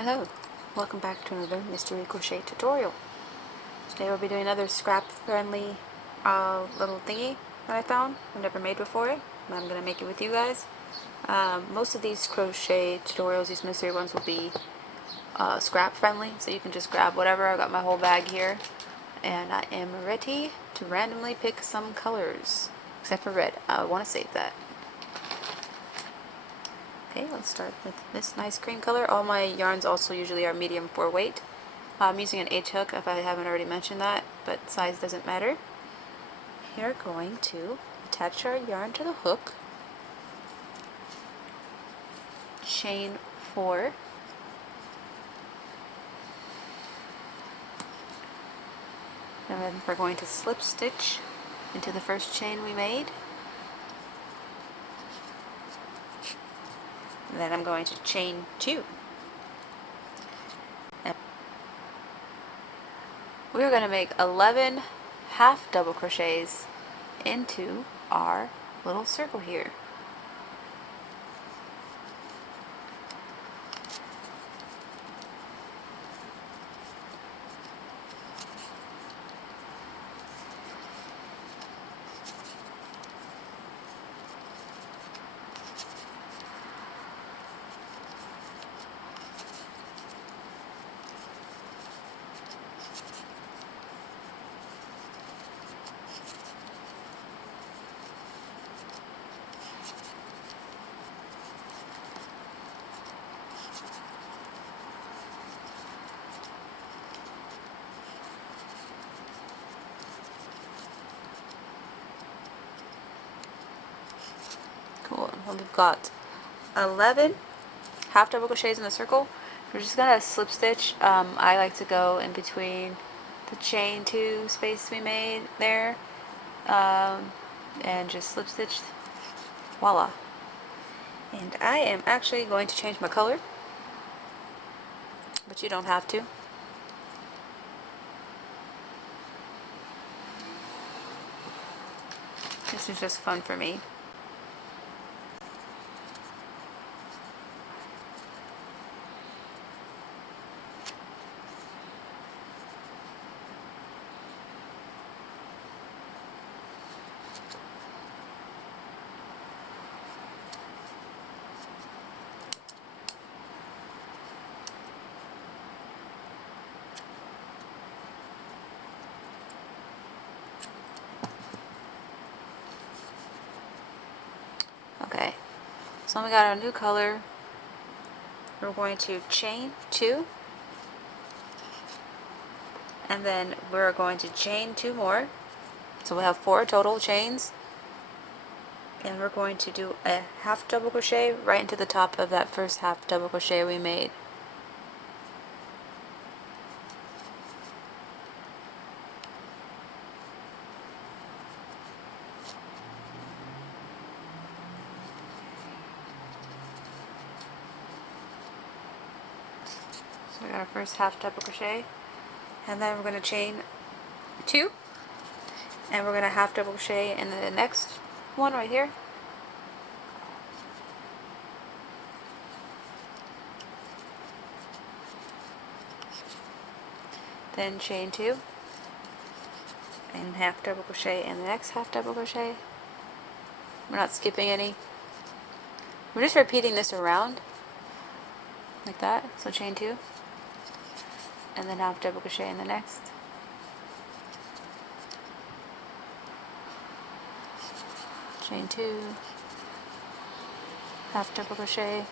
Hello, welcome back to another mystery crochet tutorial. Today we'll be doing another scrap friendly little thingy that I found. I've never made before it, but I'm going to make it with you guys. Most of these crochet tutorials, these mystery ones, will be scrap friendly, so you can just grab whatever. I've got my whole bag here, and I am ready to randomly pick some colors, except for red. I want to save that. Okay, let's start with this nice cream color. All my yarns also usually are medium for weight. I'm using an H hook if I haven't already mentioned that, but size doesn't matter. We're going to attach our yarn to the hook, chain 4, and then we're going to slip stitch into the first chain we made. And then I'm going to chain 2. And we're going to make 11 half double crochets into our little circle here. Cool. Well, we've got 11 half double crochets in the circle. We're just gonna slip stitch. I like to go in between the chain 2 space we made there, and just slip stitch. Voila. And I am actually going to change my color, but you don't have to. This is just fun for me. Okay, so we got our new color. We're going to chain 2, and then we're going to chain 2 more. So we'll have 4 total chains, and we're going to do a half double crochet right into the top of that first half double crochet we made. So we got our first half double crochet, and then we're going to chain 2, and we're going to half double crochet in the next one right here. Then chain 2, and half double crochet in the next half double crochet. We're not skipping any. We're just repeating this around like that. So chain 2, and then half double crochet in the next. Chain 2, half double crochet,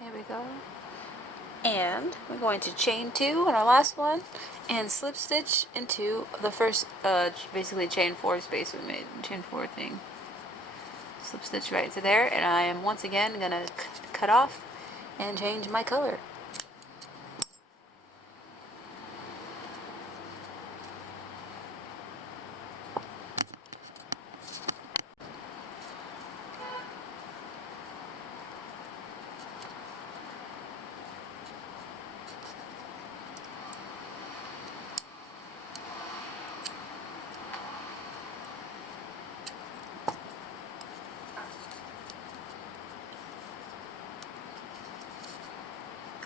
there we go. And we're going to chain 2 on our last one and slip stitch into the first basically chain 4 space we made, chain 4 thing. Slip stitch right to there, and I am once again gonna cut off and change my color.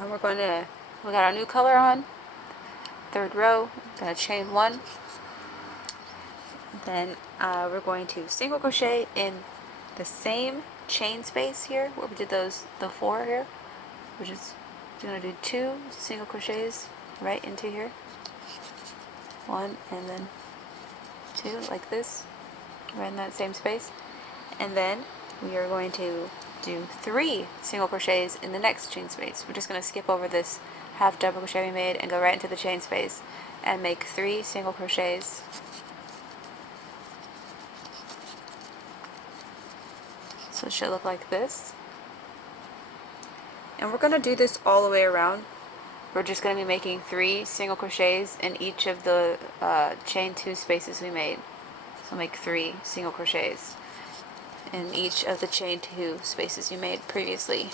And we got our new color on, third row, gonna chain 1, then we're going to single crochet in the same chain space here, where we did the 4 here, which is, we're gonna do 2 single crochets right into here, 1 and then 2, like this, right in that same space, and then we are going to do 3 single crochets in the next chain space. We're just going to skip over this half double crochet we made and go right into the chain space and make 3 single crochets. So it should look like this. And we're going to do this all the way around. We're just going to be making 3 single crochets in each of the chain 2 spaces we made. So make 3 single crochets in each of the chain 2 spaces you made previously.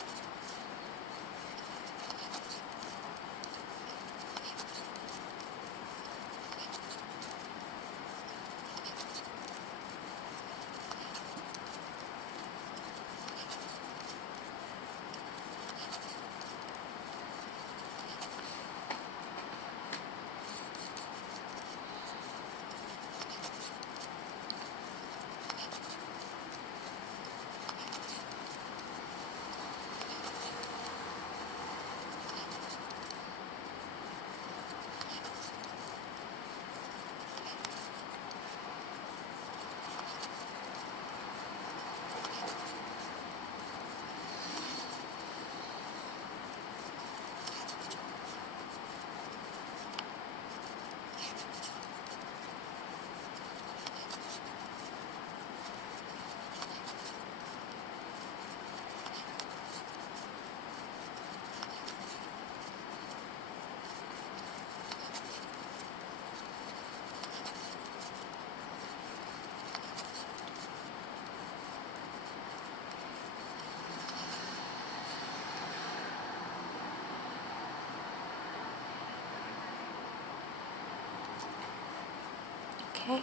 Okay,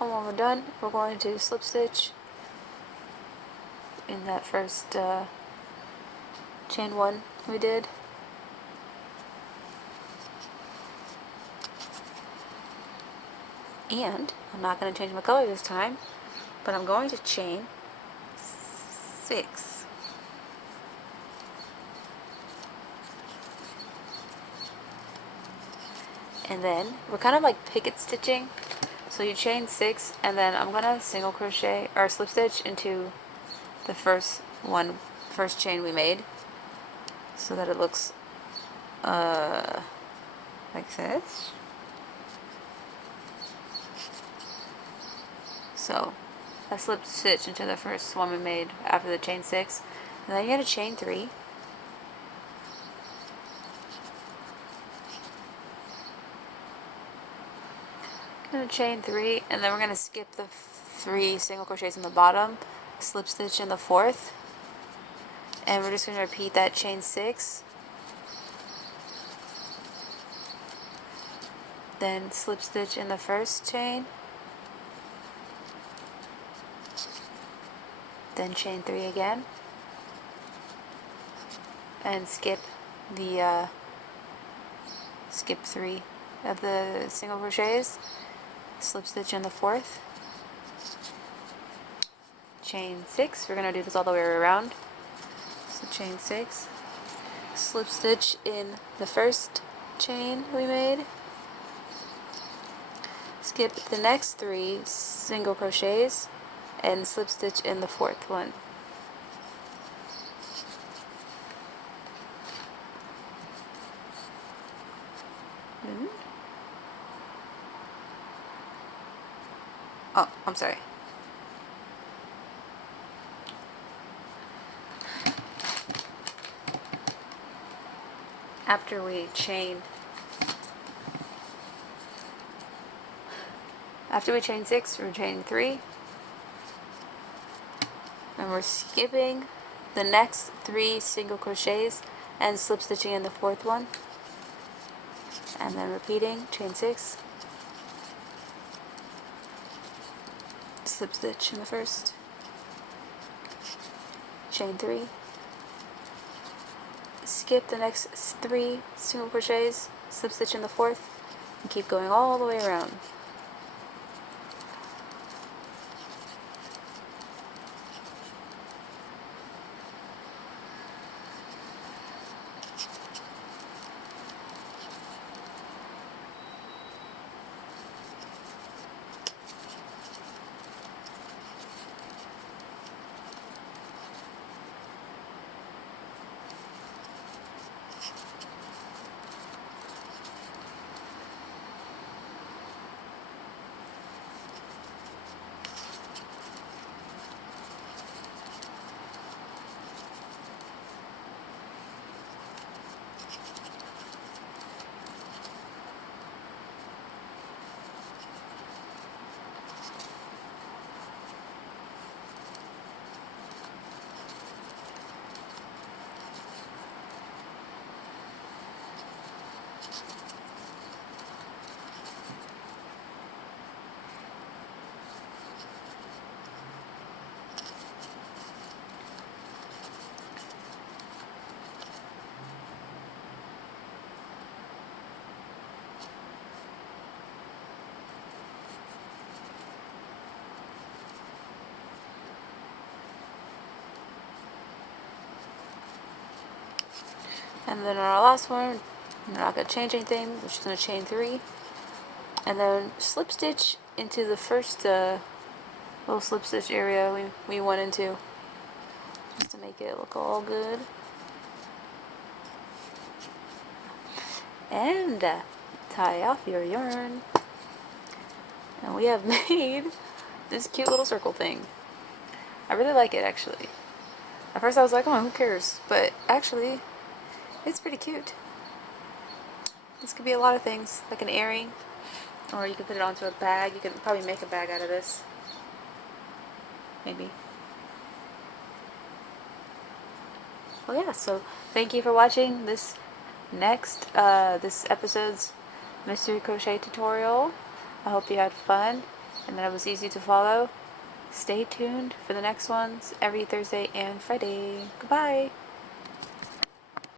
and when we're done, we're going to slip stitch in that first chain 1 we did. And I'm not going to change my color this time, but I'm going to chain 6. And then we're kind of like picot stitching. So you chain 6, and then I'm gonna single crochet or slip stitch into the first chain we made, so that it looks like this. So I slip stitch into the first one we made after the chain 6, and then you're gonna chain 3. Gonna chain 3, and then we're gonna skip the 3 single crochets in the bottom, slip stitch in the 4th, and we're just gonna repeat that chain 6, then slip stitch in the first chain, then chain 3 again, and skip 3 of the single crochets, slip stitch in the 4th, chain 6. We're going to do this all the way around. So chain 6, slip stitch in the first chain we made, skip the next 3 single crochets, and slip stitch in the 4th one. I'm sorry. After we chain 6, we're chaining 3, and we're skipping the next 3 single crochets and slip stitching in the 4th one, and then repeating, chain 6, slip stitch in the 1st, chain 3, skip the next 3 single crochets, slip stitch in the 4th, and keep going all the way around. And then on our last one, we're not going to change anything, we're just going to chain 3, and then slip stitch into the first little slip stitch area we went into, just to make it look all good. And tie off your yarn. And we have made this cute little circle thing. I really like it, actually. At first I was like, oh, who cares? But actually, it's pretty cute. This could be a lot of things, like an earring, or you could put it onto a bag. You could probably make a bag out of this. Maybe. Well, yeah, so thank you for watching this this episode's mystery crochet tutorial. I hope you had fun and that it was easy to follow. Stay tuned for the next ones every Thursday and Friday. Goodbye!